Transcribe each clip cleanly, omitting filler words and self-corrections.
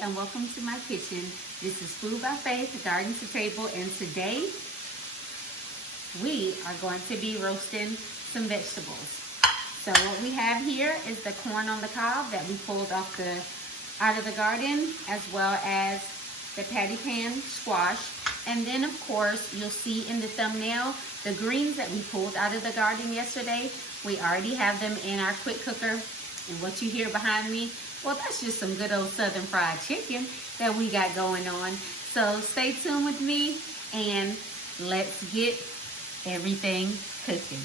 and welcome to my kitchen. This is Food by Faith, Garden to Table, and today we are going to be roasting some vegetables. So what we have here is the corn on the cob that we pulled off out of the garden, as well as the patty pan squash. And then of course, you'll see in the thumbnail, the greens that we pulled out of the garden yesterday. We already have them in our quick cooker. And what you hear behind me, well, that's just some good old Southern fried chicken that we got going on. So stay tuned with me and let's get everything cooking.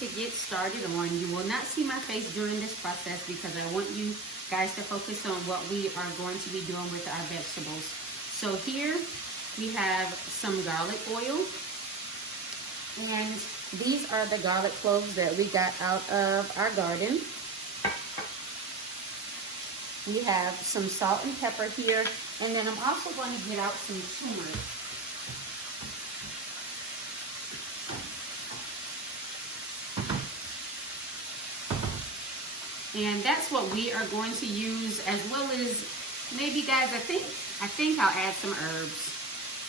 To get started on, you will not see my face during this process because I want you guys to focus on what we are going to be doing with our vegetables. So here we have some garlic oil, and these are the garlic cloves that we got out of our garden. We have some salt and pepper here, and then I'm also going to get out some turmeric. And that's what we are going to use, as well as maybe, guys, I think I'll add some herbs.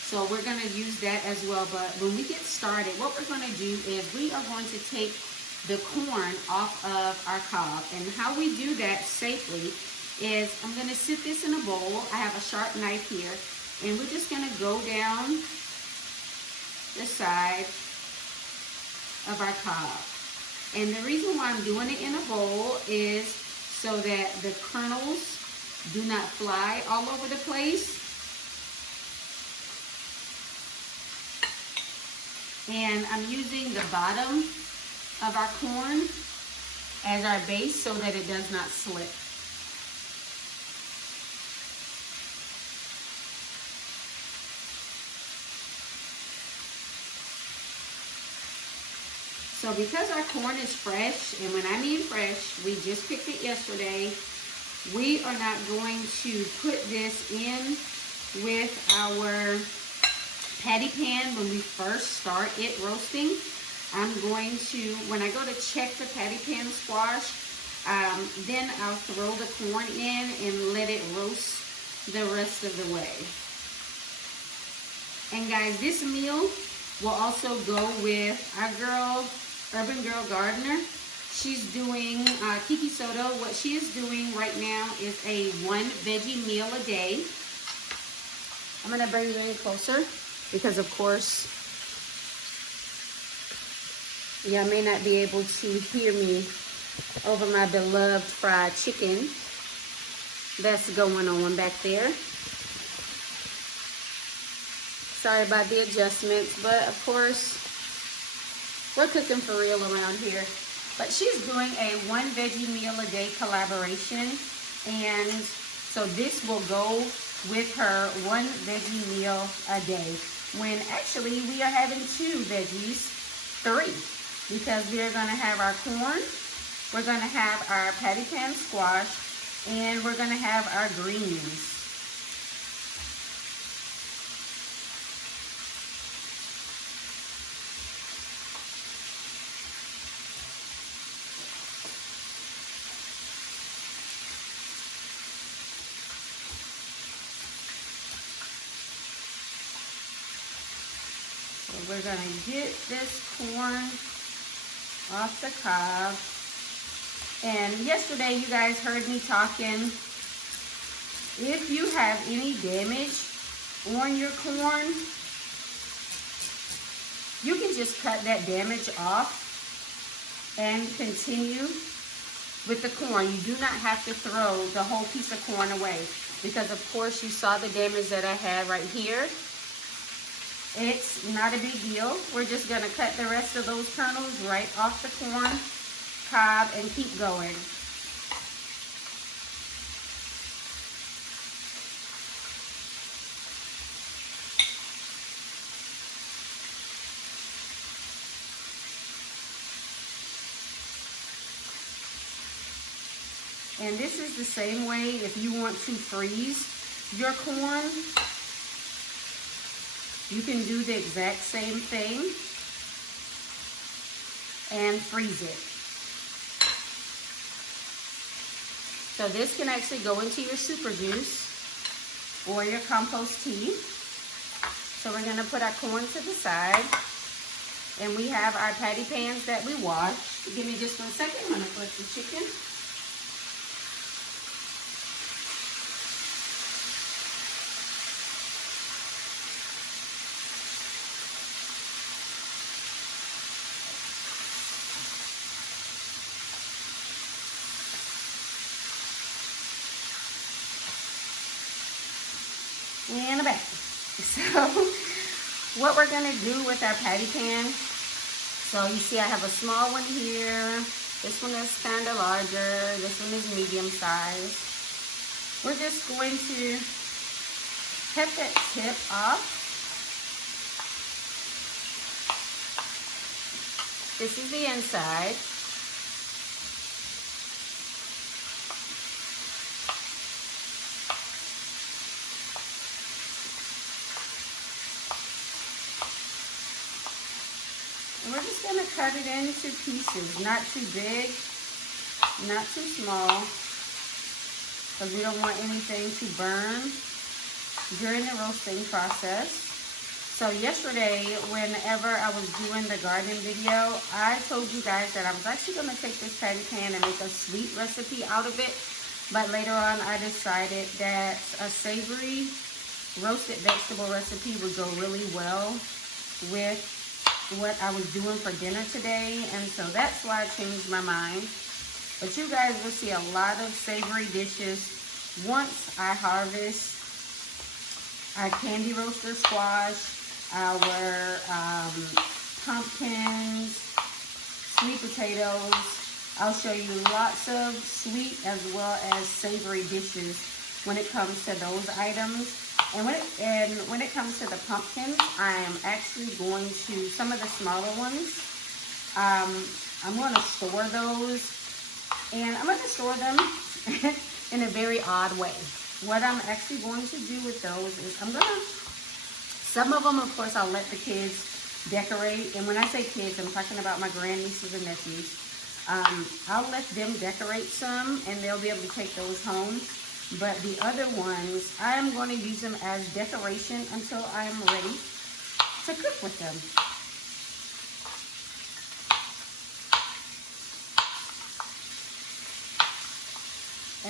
So we're going to use that as well. But when we get started, what we're going to do is we are going to take the corn off of our cob. And how we do that safely is I'm going to sit this in a bowl. I have a sharp knife here. And we're just going to go down the side of our cob. And the reason why I'm doing it in a bowl is so that the kernels do not fly all over the place. And I'm using the bottom of our corn as our base so that it does not slip. So because our corn is fresh, and when I mean fresh, we just picked it yesterday, we are not going to put this in with our patty pan when we first start it roasting. I'm going to, when I go to check the patty pan squash, then I'll throw the corn in and let it roast the rest of the way. And guys, this meal will also go with our Urban Girl Gardener. She's doing Kiki Soto. What she is doing right now is a 1 veggie meal a day. I'm going to bring you in closer because, of course, y'all may not be able to hear me over my beloved fried chicken that's going on back there. Sorry about the adjustments, but of course, we're cooking for real around here. But she's doing a 1 veggie meal a day collaboration. And so this will go with her 1 veggie meal a day. When actually we are having 2 veggies, 3. Because we are going to have our corn, we're going to have our patty pan squash, and we're going to have our greens. So we're going to get this corn off the cob. And yesterday you guys heard me talking. If you have any damage on your corn, you can just cut that damage off and continue with the corn. You do not have to throw the whole piece of corn away, because of course you saw the damage that I had right here. It's not a big deal. We're just going to cut the rest of those kernels right off the corn cob and keep going. And this is the same way if you want to freeze your corn. You can do the exact same thing and freeze it. So this can actually go into your super juice or your compost tea. So we're gonna put our corn to the side. And we have our patty pans that we washed. Give me just 1 second, I'm gonna put the chicken. And back. So what we're gonna do with our patty pan, so you see I have a small one here, this one is kind of larger, this one is medium size. We're just going to cut that tip off. This is the inside. And we're just going to cut it into pieces, not too big, not too small, because we don't want anything to burn during the roasting process. So yesterday, whenever I was doing the garden video, I told you guys that I was actually going to take this patty pan and make a sweet recipe out of it. But later on, I decided that a savory roasted vegetable recipe would go really well with what I was doing for dinner today, and so that's why I changed my mind. But you guys will see a lot of savory dishes once I harvest our candy roaster squash, our pumpkins, sweet potatoes. I'll show you lots of sweet as well as savory dishes when it comes to those items. And when it comes to the pumpkins, I am actually going to, some of the smaller ones, I'm going to store those, and I'm going to store them in a very odd way. What I'm actually going to do with those is some of them, of course, I'll let the kids decorate. And when I say kids, I'm talking about my grandnieces and nephews. I'll let them decorate some, and they'll be able to take those home. But the other ones, I'm going to use them as decoration until I'm ready to cook with them.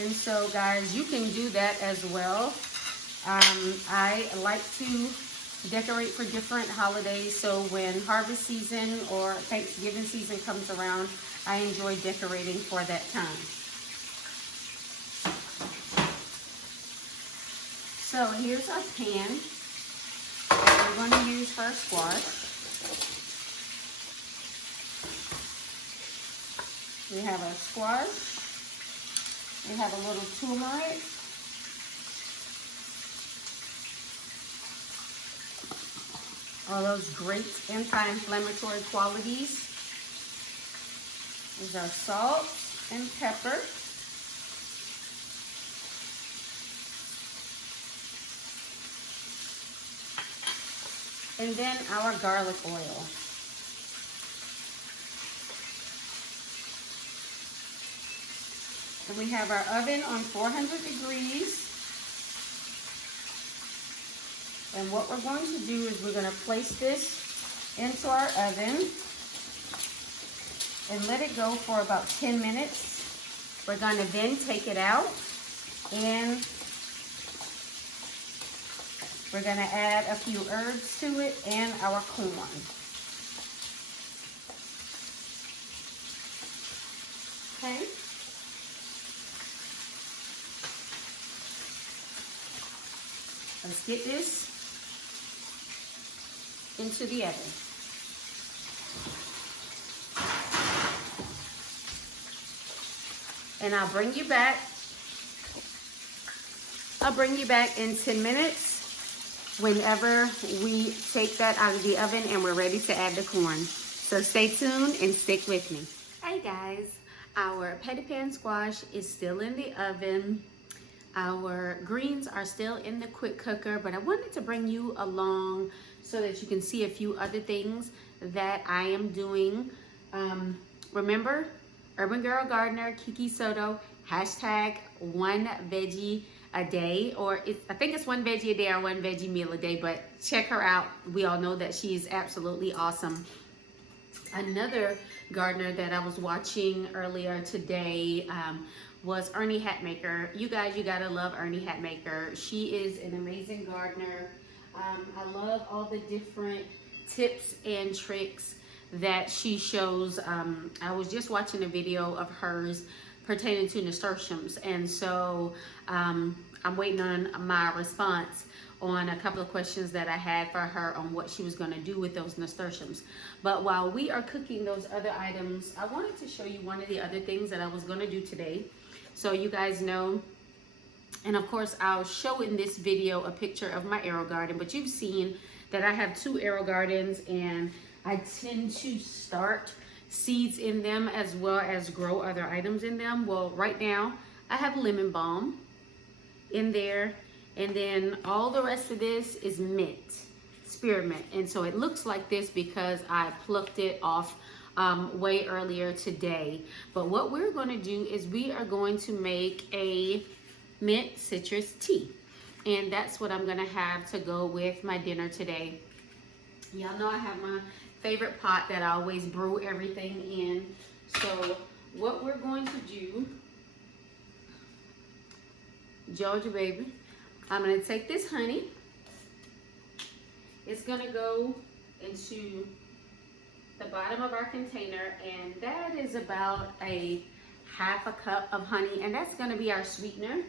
And so, guys, you can do that as well. I like to decorate for different holidays. So when harvest season or Thanksgiving season comes around, I enjoy decorating for that time. So here's our pan that we're going to use for our squash. We have our squash. We have a little turmeric. All those great anti-inflammatory qualities. There's our salt and pepper. And then our garlic oil. And we have our oven on 400 degrees. And what we're going to do is we're going to place this into our oven and let it go for about 10 minutes. We're going to then take it out, and we're going to add a few herbs to it and our corn. Okay. Let's get this into the oven. And I'll bring you back in 10 minutes whenever we take that out of the oven and we're ready to add the corn. So stay tuned and stick with me. Hey guys, Our petit pan squash is still in the oven. Our greens are still in the quick cooker, but I wanted to bring you along so that you can see a few other things that I am doing. Remember, Urban Girl Gardener Kiki Soto, hashtag one veggie a day, or I think it's one veggie a day or one veggie meal a day, but check her out. We all know that she's absolutely awesome. Another gardener that I was watching earlier today was Ernie Hatmaker. You guys, you gotta love Ernie Hatmaker. She is an amazing gardener. I love all the different tips and tricks that she shows. I was just watching a video of hers pertaining to nasturtiums, and so I'm waiting on my response on a couple of questions that I had for her on what she was going to do with those nasturtiums. But while we are cooking those other items, I wanted to show you one of the other things that I was going to do today. So you guys know, and of course I'll show in this video a picture of my arrow garden, but you've seen that I have 2 arrow gardens, and I tend to start seeds in them as well as grow other items in them. Well, right now I have lemon balm in there, and then all the rest of this is mint, spearmint, and so it looks like this because I plucked it off way earlier today. But what we're going to do is we are going to make a mint citrus tea, and that's what I'm going to have to go with my dinner today. Y'all know I have my favorite pot that I always brew everything in. So what we're going to do, Georgia baby, I'm going to take this honey. It's going to go into the bottom of our container, and that is about a half a cup of honey, and that's going to be our sweetener.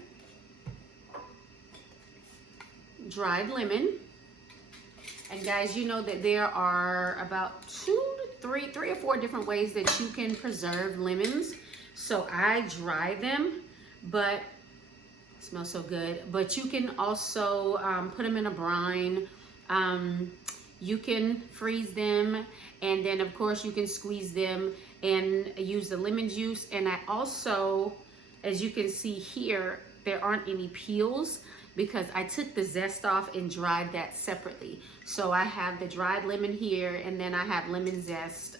Dried lemon. And guys, you know that there are about 3 or 4 different ways that you can preserve lemons. So I dry them, but smells so good. But you can also put them in a brine. You can freeze them, and then of course you can squeeze them and use the lemon juice. And I also, as you can see here, there aren't any peels because I took the zest off and dried that separately. So I have the dried lemon here, and then I have lemon zest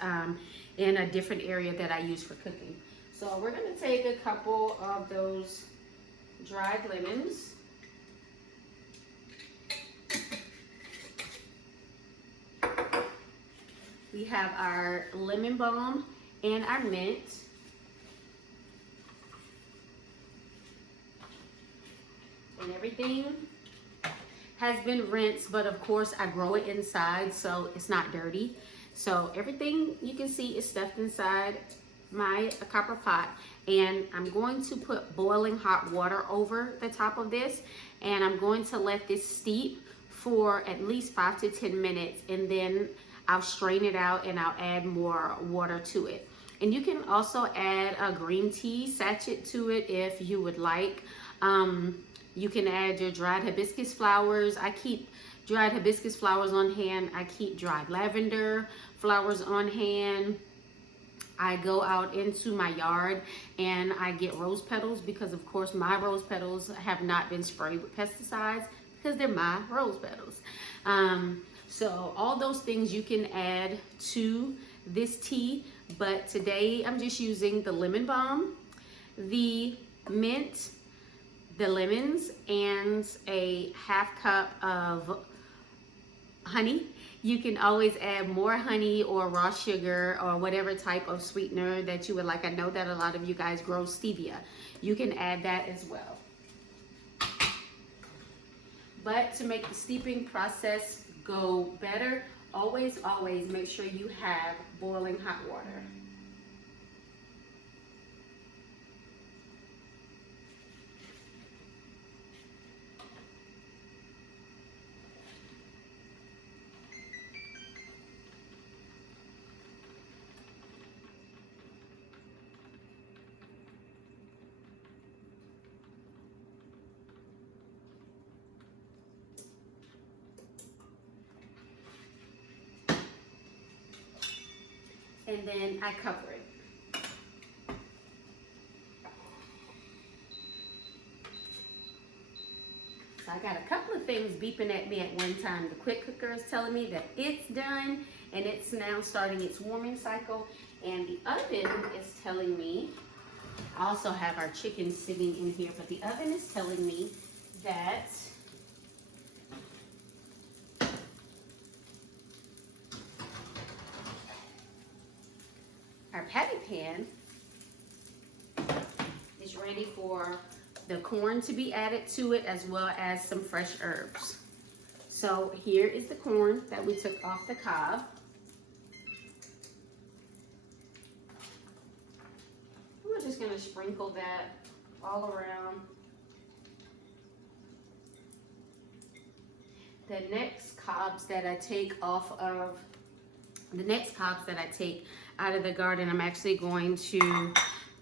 in a different area that I use for cooking. So we're gonna take a couple of those dried lemons. We have our lemon balm and our mint. And everything has been rinsed, but of course I grow it inside, so it's not dirty. So everything you can see is stuffed inside my copper pot, and I'm going to put boiling hot water over the top of this, and I'm going to let this steep for at least 5 to 10 minutes, and then I'll strain it out and I'll add more water to it. And you can also add a green tea sachet to it if you would like. You can add your dried hibiscus flowers. I keep dried hibiscus flowers on hand. I keep dried lavender flowers on hand. I go out into my yard and I get rose petals because of course my rose petals have not been sprayed with pesticides because they're my rose petals. So all those things you can add to this tea, but today I'm just using the lemon balm, the mint, the lemons, and a half cup of honey. You can always add more honey or raw sugar or whatever type of sweetener that you would like. I know that a lot of you guys grow stevia. You can add that as well. But to make the steeping process go better, always make sure you have boiling hot water. And then I cover it. I got a couple of things beeping at me at one time. The quick cooker is telling me that it's done and it's now starting its warming cycle. And the oven is telling me, I also have our chicken sitting in here, but the oven is telling me that our patty pan is ready for the corn to be added to it, as well as some fresh herbs. So here is the corn that we took off the cob. We're just gonna sprinkle that all around. The next cobs that I take out of the garden, I'm actually going to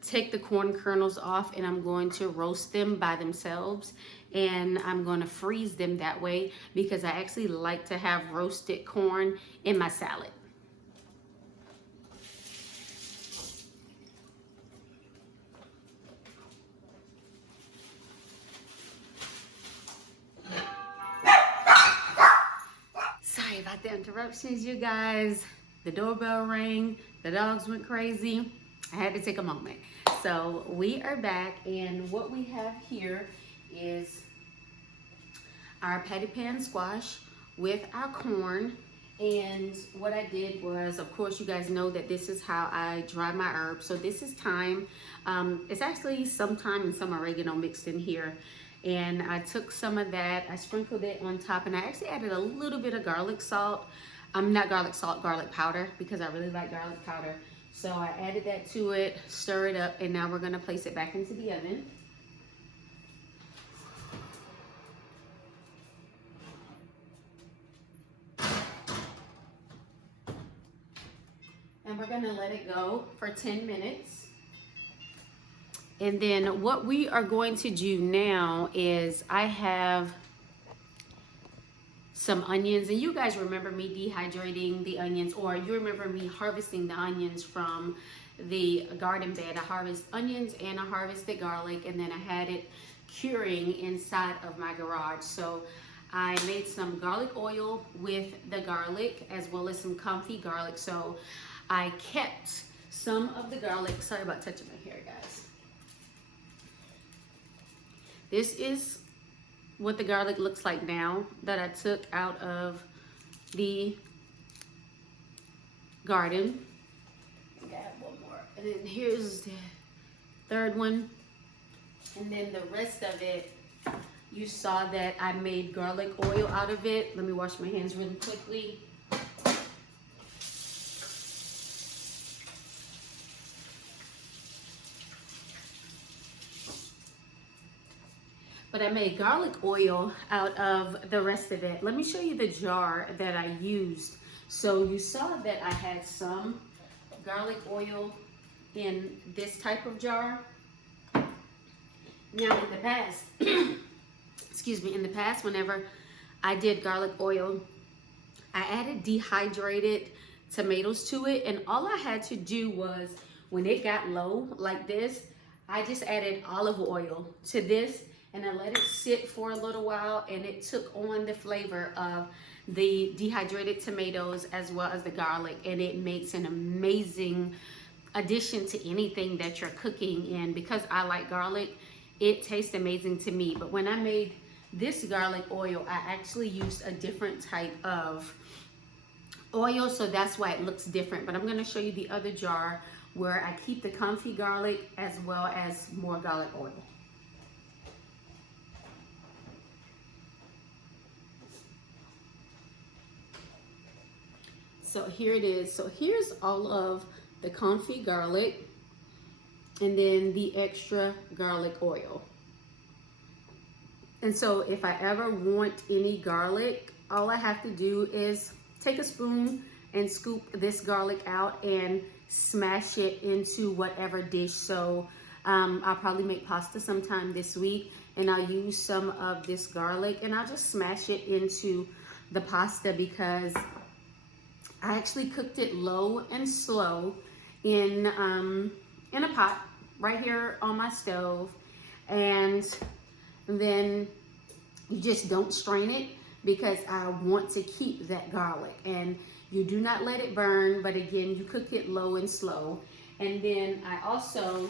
take the corn kernels off and I'm going to roast them by themselves, and I'm going to freeze them that way because I actually like to have roasted corn in my salad. Sorry about the interruptions, you guys. The doorbell rang, the dogs went crazy. I had to take a moment. So we are back, and what we have here is our patty pan squash with our corn. And what I did was, of course, you guys know that this is how I dry my herbs. So this is thyme. It's actually some thyme and some oregano mixed in here. And I took some of that, I sprinkled it on top, and I actually added a little bit of garlic salt. Not garlic salt, garlic powder, because I really like garlic powder. So I added that to it, stir it up, and now we're gonna place it back into the oven. And we're gonna let it go for 10 minutes. And then what we are going to do now is I have some onions, and you guys remember me dehydrating the onions, or you remember me harvesting the onions from the garden bed. I harvest onions and I harvested garlic, and then I had it curing inside of my garage. So I made some garlic oil with the garlic, as well as some comfy garlic. So I kept some of the garlic. Sorry about touching my hair, guys. This is what the garlic looks like now that I took out of the garden. Got one more. And then here's the third one. And then the rest of it, you saw that I made garlic oil out of it. Let me wash my hands really quickly. But I made garlic oil out of the rest of it. Let me show you the jar that I used. So you saw that I had some garlic oil in this type of jar. Now in the past, excuse me, in the past, whenever I did garlic oil, I added dehydrated tomatoes to it, and all I had to do was, when it got low like this, I just added olive oil to this, and I let it sit for a little while, and it took on the flavor of the dehydrated tomatoes as well as the garlic, and it makes an amazing addition to anything that you're cooking. And because I like garlic, it tastes amazing to me. But when I made this garlic oil, I actually used a different type of oil, so that's why it looks different. But I'm going to show you the other jar where I keep the comfy garlic as well as more garlic oil. So here it is. So here's all of the comfy garlic, and then the extra garlic oil. And so if I ever want any garlic, all I have to do is take a spoon and scoop this garlic out and smash it into whatever dish. So I'll probably make pasta sometime this week, and I'll use some of this garlic and I'll just smash it into the pasta, because I actually cooked it low and slow in a pot right here on my stove. And then You just don't strain it because I want to keep that garlic. And you do not let it burn, but again, you cook it low and slow. And then I also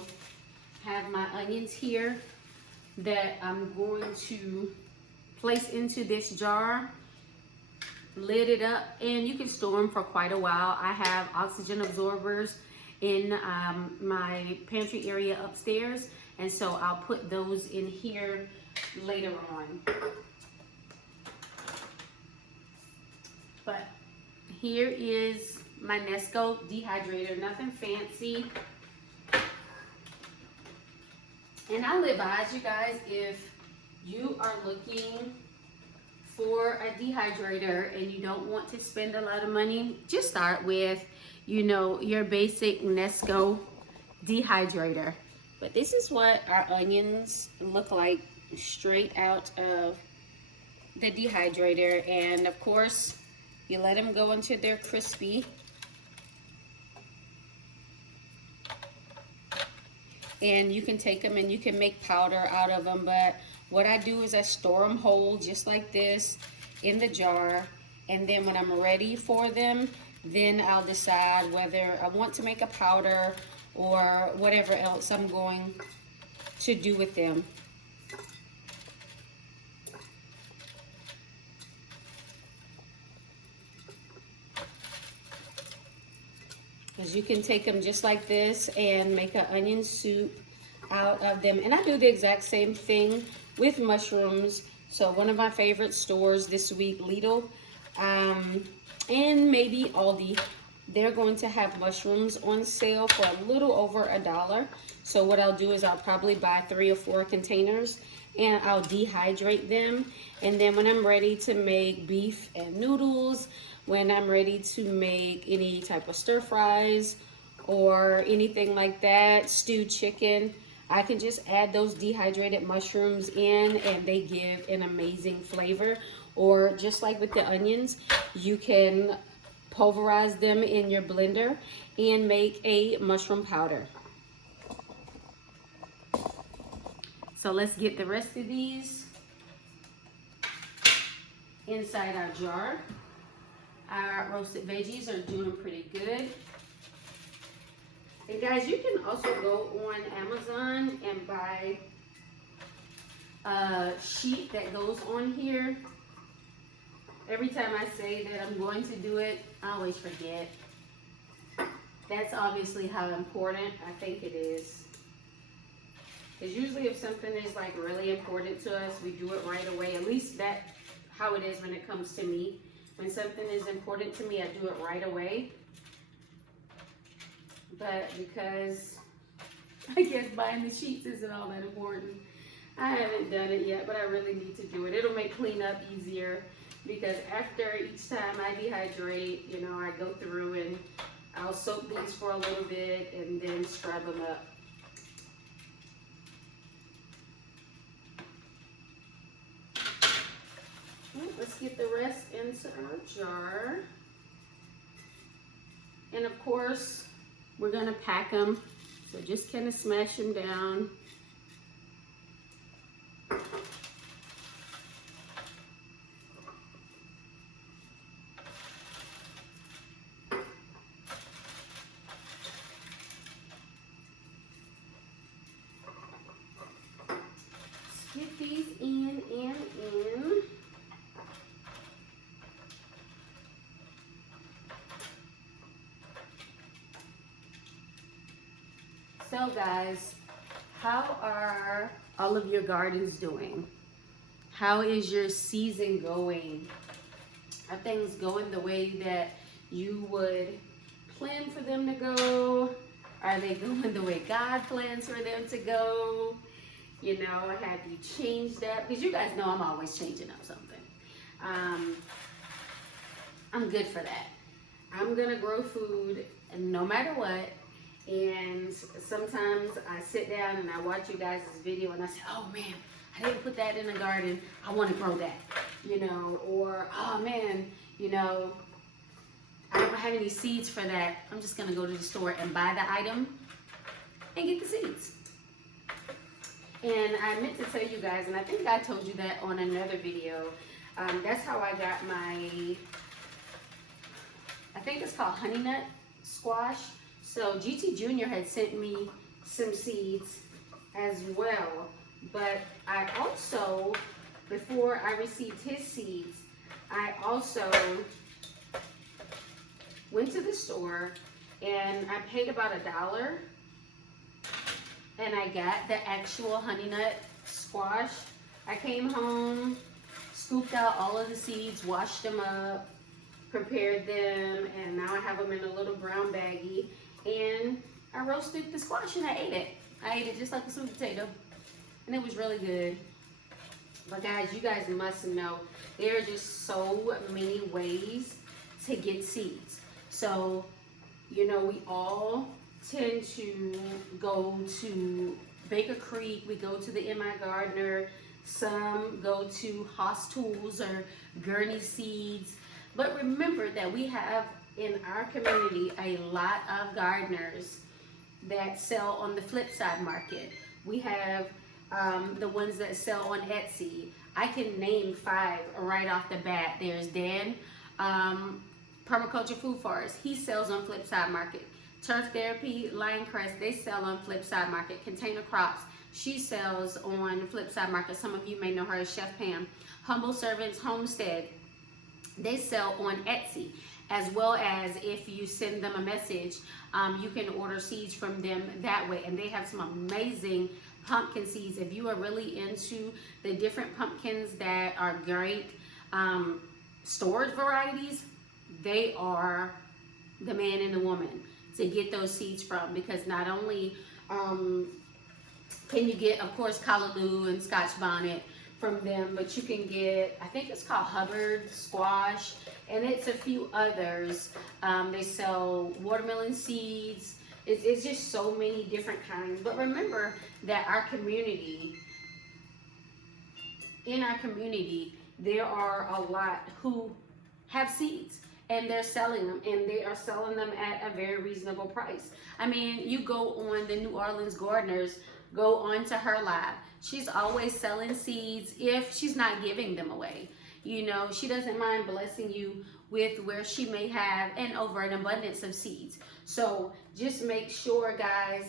have my onions here that I'm going to place into this jar, lid it up, and you can store them for quite a while. I have oxygen absorbers in my pantry area upstairs, and so I'll put those in here later on. But here is my Nesco dehydrator, nothing fancy. And I would advise you guys, if you are looking for a dehydrator and you don't want to spend a lot of money, just start with, you know, your basic Nesco dehydrator. But this is what our onions look like straight out of the dehydrator. And of course, you let them go until they're crispy. And you can take them and you can make powder out of them. But what I do is I store them whole just like this in the jar. And then when I'm ready for them, then I'll decide whether I want to make a powder or whatever else I'm going to do with them. Because you can take them just like this and make an onion soup out of them. And I do the exact same thing with mushrooms. So one of my favorite stores this week, Lidl, and maybe Aldi, they're going to have mushrooms on sale for a little over $1. So what I'll do is I'll probably buy 3 or 4 containers and I'll dehydrate them. And then when I'm ready to make beef and noodles, when I'm ready to make any type of stir fries or anything like that, stewed chicken, I can just add those dehydrated mushrooms in and they give an amazing flavor. Or just like with the onions, you can pulverize them in your blender and make a mushroom powder. So let's get the rest of these inside our jar. Our roasted veggies are doing pretty good. And guys, you can also go on Amazon and buy a sheet that goes on here. Every time I say that I'm going to do it, I always forget. That's obviously how important I think it is. Because usually if something is like really important to us, we do it right away. At least that's how it is when it comes to me. When something is important to me, I do it right away. But because I guess buying the sheets isn't all that important, I haven't done it yet, but I really need to do it. It'll make cleanup easier because after each time I dehydrate, you know, I go through and I'll soak these for a little bit and then scrub them up. Let's get the rest into our jar. And of course, we're gonna pack them. So just kind of smash them down. Get these in and in. So guys, how are all of your gardens doing? How is your season going? Are things going the way that you would plan for them to go? Are they going the way God plans for them to go? You know, have you changed up? Because you guys know I'm always changing up something. I'm good for that. I'm gonna grow food no matter what. And sometimes I sit down and I watch you guys' video and I say, oh man, I didn't put that in the garden. I want to grow that, you know, or oh man, you know, I don't have any seeds for that. I'm just going to go to the store and buy the item and get the seeds. And I meant to tell you guys, and I think I told you that on another video. That's how I got my, I think it's called honey nut squash. So GT Jr. had sent me some seeds as well. But I also, before I received his seeds, I also went to the store and I paid about $1 and I got the actual honey nut squash. I came home, scooped out all of the seeds, washed them up, prepared them, and now I have them in a little brown baggie. And I roasted the squash and I ate it. I ate it just like a sweet potato, and it was really good. But guys, you guys must know there are just so many ways to get seeds. So, you know, we all tend to go to Baker Creek, we go to the M.I. Gardner, some go to Haas Tools or Gurney Seeds. But remember that we have in our community a lot of gardeners that sell on the flip side market. We have the ones that sell on Etsy. I can name 5 right off the bat. There's Dan, Permaculture Food Forest. He sells on flip side market. Turf Therapy, Lion Crest, they sell on flip side market. Container Crops, she sells on flip side market. Some of you may know her as Chef Pam. Humble Servants Homestead, they sell on Etsy, as well as if you send them a message, you can order seeds from them that way. And they have some amazing pumpkin seeds. If you are really into the different pumpkins that are great storage varieties, they are the man and the woman to get those seeds from, because not only can you get, of course, callaloo and Scotch bonnet from them, but you can get, I think it's called Hubbard squash, and it's a few others. They sell watermelon seeds. It's just so many different kinds. But remember that our community, in our community, there are a lot who have seeds and they're selling them, and they are selling them at a very reasonable price. I mean, you go on the New Orleans Gardeners, go on to her live. She's always selling seeds if she's not giving them away. You know, she doesn't mind blessing you with where she may have an over an abundance of seeds. So just make sure, guys,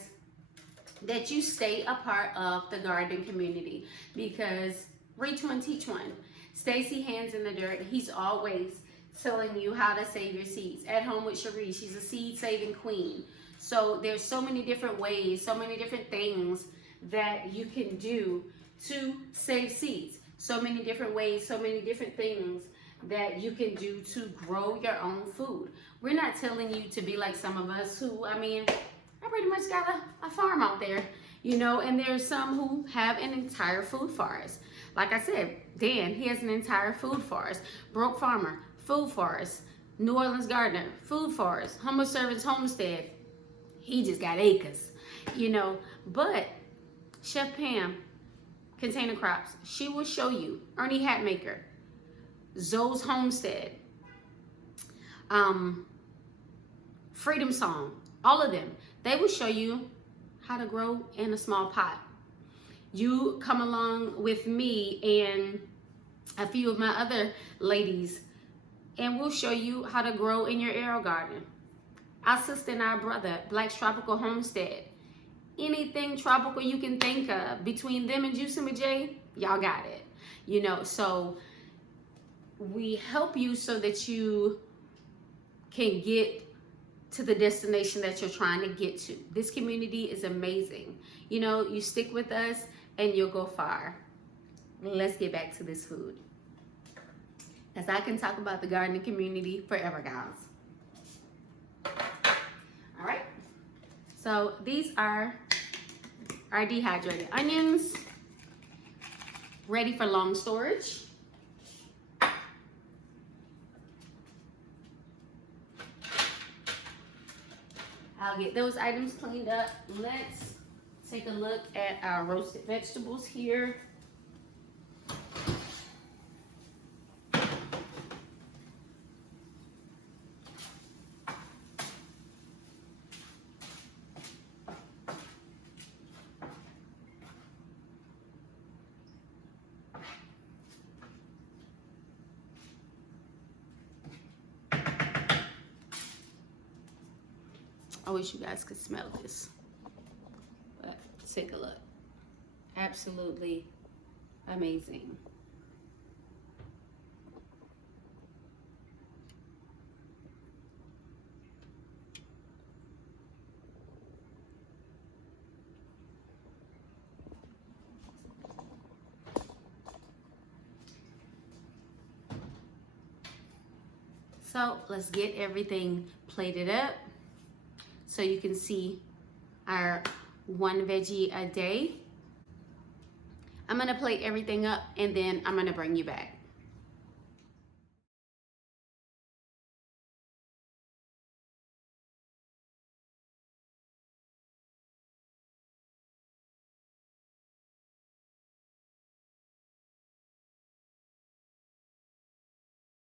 that you stay a part of the garden community, because reach one, teach one. Stacy Hands in the Dirt, he's always telling you how to save your seeds. At Home with Cherie, she's a seed saving queen. So there's so many different ways, so many different things that you can do to save seeds. So many different ways, so many different things that you can do to grow your own food. We're not telling you to be like some of us who, I mean, I pretty much got a farm out there, you know, and there's some who have an entire food forest. Like I said, Dan, he has an entire food forest. Broke Farmer, food forest. New Orleans Gardener, food forest. Humble Servants Homestead, he just got acres, you know. But Chef Pam, Container Crops, she will show you. Ernie Hatmaker, Zoe's Homestead, Freedom Song, all of them, they will show you how to grow in a small pot. You come along with me and a few of my other ladies, and we'll show you how to grow in your arrow garden. Our sister and our brother, Black's Tropical Homestead. Anything tropical you can think of, between them and Juice and J, y'all got it. You know, so we help you so that you can get to the destination that you're trying to get to. This community is amazing. You know, you stick with us and you'll go far. Let's get back to this food, as I can talk about the gardening community forever, guys. All right, so these are our dehydrated onions, ready for long storage. I'll get those items cleaned up. Let's take a look at our roasted vegetables here. I wish you guys could smell this. But take a look. Absolutely amazing. So let's get everything plated up so you can see our 1 veggie a day. I'm gonna plate everything up and then I'm gonna bring you back.